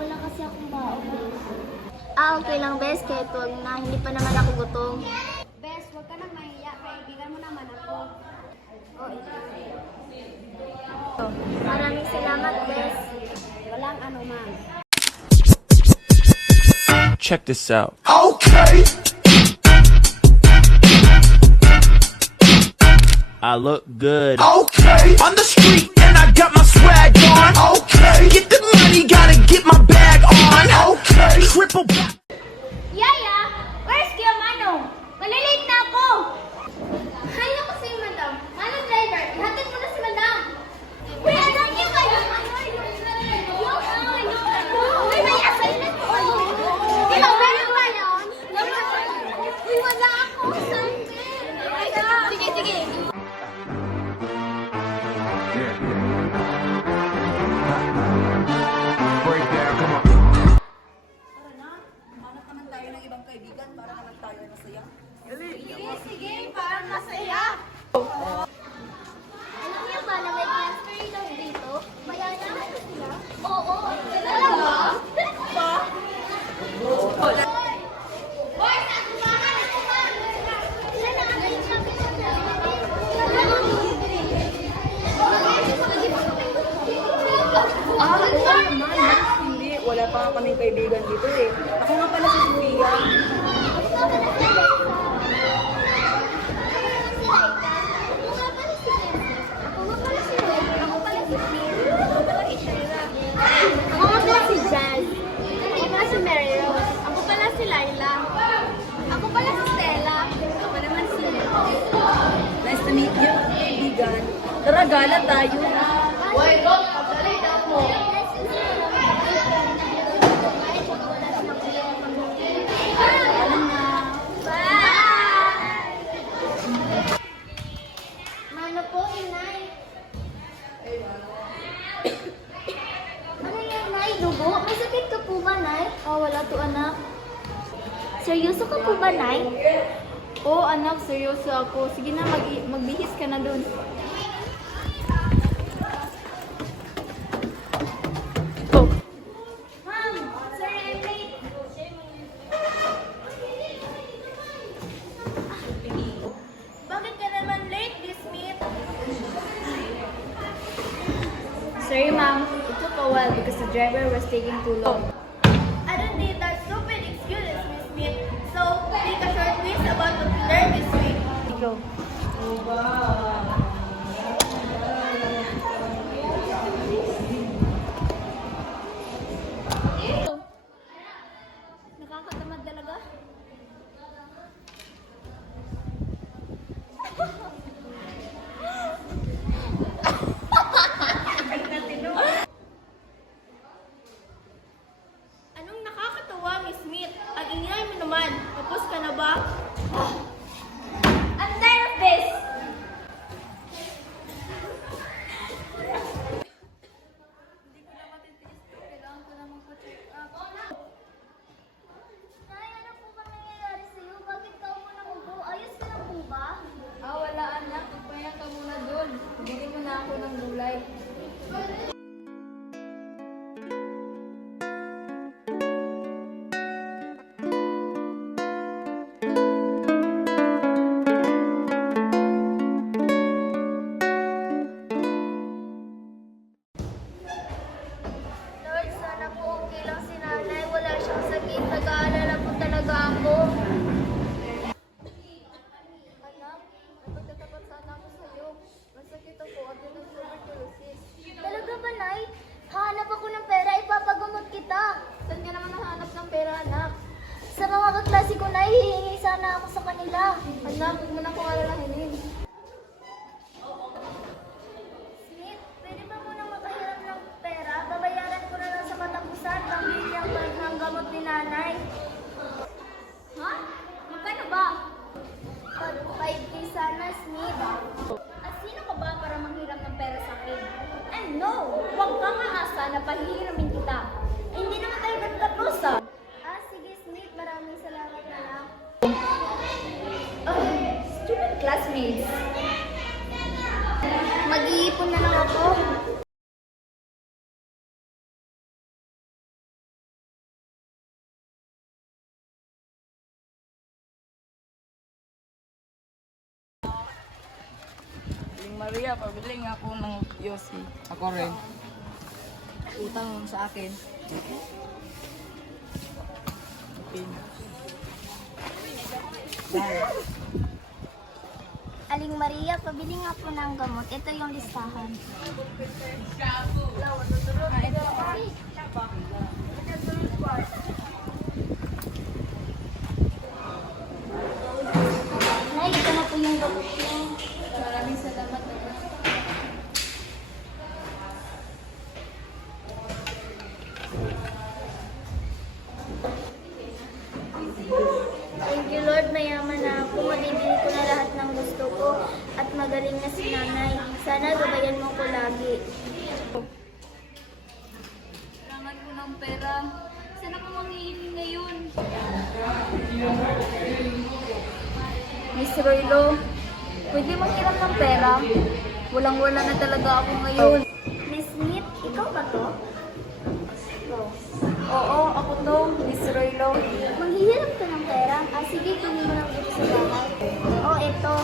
Wala kasi akong baon, Bes. Okay lang, Bes. Kahit huwag na. Hindi pa naman ako gutom. Bes, huwag ka nang mahiya. Kaibigan mo naman ako. Maraming salamat, Bes. Walang ano man. Check this out. Okay. I look good. Okay. On the street and I got my swag on. Okay. Get the money, gotta get my bag on. Okay. Triple back. Yaya, where's Kuya Manong? Malilate na ako! Ano kasi, madam? Manong driver, ihatid mo na si madam! Uy, ano niyo kayo? Uy, may assignment po! Di ba, meron ba yun? Uy, wala ako assignment! Sige, sige! Break down, come on. Tara na, hanap naman tayo ng ibang kaibigan para naman tayo masaya. Sige, parang masaya. Alam niyo ba na may transfer daw dito? Wala na sila? Oo! Talaga? Boys, ako ba? Sila na ang nagsabi sa Hindi, wala pa kaming kaibigan dito eh. Ako nga pala si Sophia. Ako nga pala si Jazz. Ako pala si Mary Rose. Ako pala si Laila. Ako pala si Stella. Ako naman si Nice to meet you, kaibigan. Tara, gala tayo. Mano po, Inay? Ano yan, Nay? Dugo? May sakit ka po ba, Nay? Wala to, anak. Seryoso ka po ba, Nay? Oo, anak, seryoso ako. Sige na, magbihis ka na dun. Ma'am, sir, I'm late. Bakit ka naman late, Miss Smith? Sorry, ma'am. It took a while because the driver was taking too long. I don't need that stupid excuses, Miss Smith. So, take a short quiz about what you learned this week. Go. Nakakatamad talaga. Anong nakakatawa, Miss Smith? Ang ingay mo naman. Tapos ka na ba? I'm tired of this! Nay, ano po bang nangyayari sa'yo? Bakit ka mo namubo? Ayos ka lang po ba? Wala, anak. Magpahinga ka muna dun. Bili mo na ako ng gulay. Lord, sana po okay lang si nanay. Wala siyang sakit. Nag-aalala po talaga ako. Anak, napagtatapat sana ako sa'yo. Masakit ako at yun ang tuberculosis. Talaga ba, Nay? Hanap ako ng pera. Ipapagamot kita. Saan ka naman nahanap ng pera, anak? Sa mga kaklase ko, Nay, hihingi sana ako sa kanila. Anak, huwag mo na kung alalahanin. Smith, pwede ba munang makahiram ng pera? Babayaran ko na lang sa katapusan. Pambili ang bag ng gamot ni nanay. Ha? Magkano ba? 5K sana, Smith. Sino ka ba para manghiram ng pera sa akin? And no, huwag kang aasa na pahihiramin kita. Hindi naman tayo nagtapos sige, Smith. Maraming salamat na lang. Stupid classmates. Mag-iipon na lang ako. Maria, pabili nga ako ng Yossi. Ako rin. Utang mo sa akin. Aling Maria, pabili nga po ng gamot. Ito yung listahan. Nay, ito na po yung gamot niyo. Maraming salamat na. Thank you, Lord. Mayaman na ako. Mabibili ko na lahat ng gusto ko. At magaling na si nanay. Sana gabayan mo ko lagi. Kailangan ko ng pera. Saan ako manghihingi ngayon? Miss Roylo, pwede magkiram ng pera? Walang-wala na talaga ako ngayon. Miss Smith, ikaw ba to? Oo, ako to, Miss Roylo. Manghihiram ka ng pera? Ah, sige, kunin mo lang dito sa bahay. Oo, eto.